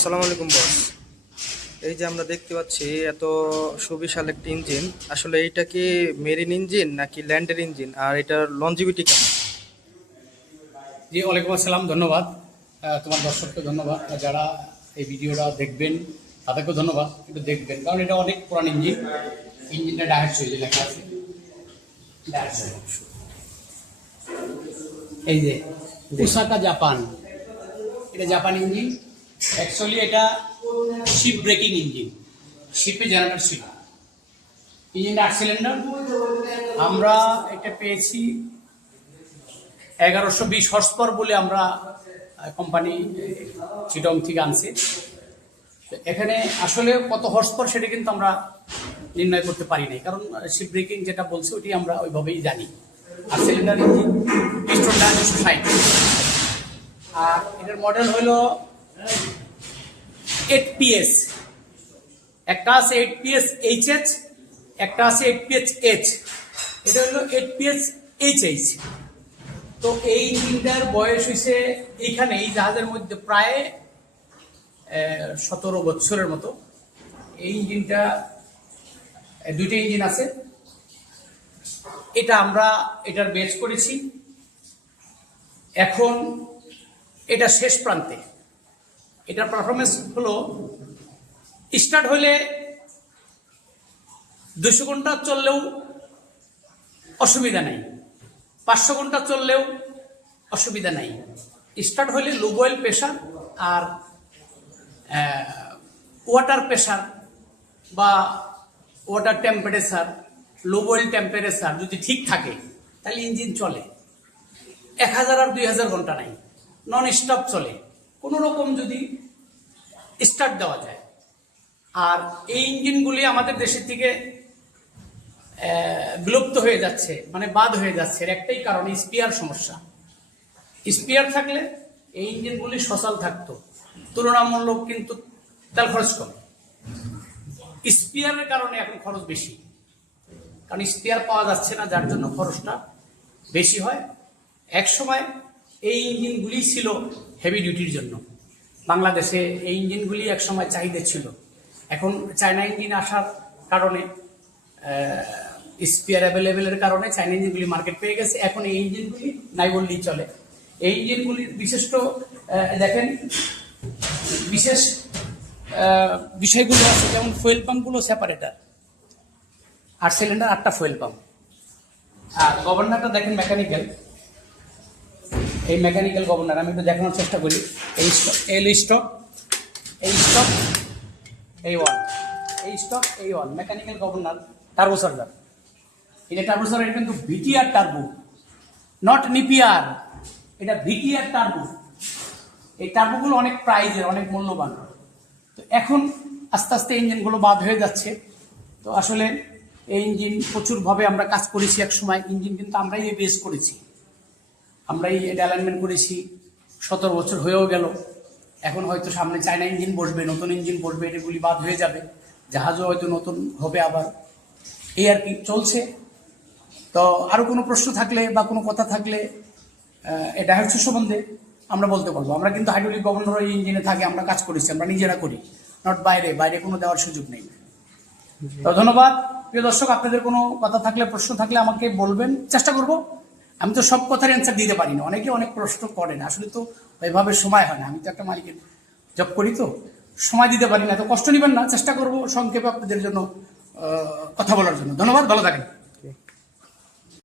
আসসালামু আলাইকুম বস। এই যে আমরা দেখতে পাচ্ছি এত সুবিশাল একটি ইঞ্জিন, আসলে এইটা কি মেরিন ইঞ্জিন নাকি ল্যান্ডের ইঞ্জিন, আর এটার লঞ্জিভিটি কেমন? জি, ওয়ালাইকুম আসসালাম। ধন্যবাদ। তোমার দর্শককে ধন্যবাদ, যারা এই ভিডিওটা দেখবেন তাদেরকেও ধন্যবাদ। একটু দেখবেন, কারণ এটা অনেক পুরান ইঞ্জিন। ইঞ্জিনটা ডায়াটসু, এই যে লেখা আছে ডায়াটসু। এই যে ওসাকা জাপান, এটা জাপান ইঞ্জিন। অ্যাকচুয়ালি এটা শিপ ব্রেকিং ইঞ্জিন, শিপে জেনারেটর ছিল। ইঞ্জিনটা 8 সিলিন্ডার। আমরা এটা পেয়েছি 1120 হর্স পাওয়ার বলে আমরা কোম্পানি চিটং থেকে আনছি। এখানে আসলে কত হর্স পাওয়ার সেটা কিন্তু আমরা নির্ণয় করতে পারি নাই, কারণ শিপ ব্রেকিং যেটা বলছে ওটি আমরা ওইভাবেই জানি। আর সিলিন্ডার ইঞ্জিন, পিস্টন ডায়ার 260। আর এটার মডেল হলো 8PS। একটা আছে 8PS HH, একটা আছে 8PS H। এটা হলো 8PS HH। তো এই ইঞ্জিনটার বয়স হয়েছে এইখানে এই জাহাজের মধ্যে প্রায় 17 বছরের মতো। এই ইঞ্জিনটা, দুইটা ইঞ্জিন আছে। এটা আমরা এটার বেচ করেছি। এখন এটা শেষ প্রান্তে। এটার পারফরমেন্স হলো, স্টার্ট হলে 200 ঘন্টা চললেও অসুবিধা নাই, 500 ঘন্টা চললেও অসুবিধা নাই। স্টার্ট হলে লো বয়েল প্রেশার আর ওয়াটার প্রেশার বা ওয়াটার টেম্পারেচার, লো বয়েল টেম্পারেচার যদি ঠিক থাকে তাহলে ইঞ্জিন চলে। 1000 আর 2000 ঘন্টা নাই, নন স্টপ চলে, কোনো রকম যদি স্টার্ট দেওয়া যায়। আর এই ইঞ্জিনগুলি আমাদের দেশের থেকে বিলুপ্ত হয়ে যাচ্ছে, মানে বাদ হয়ে যাচ্ছে। এর একটাই কারণ, স্পিয়ার সমস্যা। স্পিয়ার থাকলে এই ইঞ্জিনগুলি সচল থাকতো, তুলনামূলক কিন্তু তেল খরচ কম। স্পিয়ারের কারণে এখন খরচ বেশি, কারণ স্পিয়ার পাওয়া যাচ্ছে না, যার জন্য খরচটা বেশি হয়। এক সময় এই ইঞ্জিনগুলি ছিল হেভি ডিউটির জন্য। বাংলাদেশে এই ইঞ্জিনগুলি এক সময় চাহিদা ছিল। এখন চায়না ইঞ্জিন আসার কারণে, স্পিয়ার অ্যাভেলেবেলের কারণে চায়না ইঞ্জিনগুলি মার্কেট পেয়ে গেছে। এখন এই ইঞ্জিনগুলি নাই বললেই চলে। এই ইঞ্জিনগুলির বিশিষ্ট দেখেন, বিশেষ বিষয়গুলো আছে, যেমন ফুয়েল পাম্পগুলো সেপারেটার, আর সিলিন্ডার 8টা ফুয়েল পাম্প। আর গভর্নরটা দেখেন মেকানিক্যাল। এই মেকানিক্যাল গভর্নর আমি একটু দেখানোর চেষ্টা করি। এই স্টক, এই স্টক, এই স্টক, এই ওয়ান, এই স্টক, এই one, mechanical governor. Turbo charger, এটা টার্বো চার্জার। এটা কিন্তু ভিটিআর টার্বো, নট নিপিআর। এটা ভিটিআর টার্বো। এই টার্বোগুলো অনেক প্রাইজের, অনেক মূল্যবান। তো এখন আস্তে আস্তে ইঞ্জিনগুলো বাদ হয়ে যাচ্ছে। তো আসলে এই ইঞ্জিন প্রচুরভাবে আমরা কাজ করেছি এক সময়। ইঞ্জিন কিন্তু আমরাই বেস করেছি, আমরাই এটা অ্যালাইনমেন্ট করেছি। 17 বছর হয়েও গেল। এখন হয়তো সামনে চায়না ইঞ্জিন বসবে, নতুন ইঞ্জিন বসবে, এগুলি বাদ হয়ে যাবে। জাহাজও হয়তো নতুন হবে আবার। এই আর কি চলছে। তো আরও কোনো প্রশ্ন থাকলে বা কোনো কথা থাকলে এই ডায়াটসু সম্বন্ধে আমরা বলতে পারবো। আমরা কিন্তু হাইড্রোলিক গভর্নর এই ইঞ্জিনে থাকে, আমরা কাজ করেছি, আমরা নিজেরা করি, নট বাইরে। বাইরে কোনো দেওয়ার সুযোগ নেই। তো ধন্যবাদ প্রিয় দর্শক। আপনাদের কোনো কথা থাকলে, প্রশ্ন থাকলে আমাকে বলবেন, চেষ্টা করব। আমি তো সব কথার অ্যান্সার দিতে পারি না, অনেকে অনেক প্রশ্ন করেন। আসলে তো ওইভাবে সময় হয় না, আমি তো একটা মালিকের জব করি, তো সময় দিতে পারি না। তো কষ্ট নেবেন না, চেষ্টা করব সংক্ষেপে আপনাদের জন্য কথা বলার জন্য। ধন্যবাদ, ভালো থাকেন।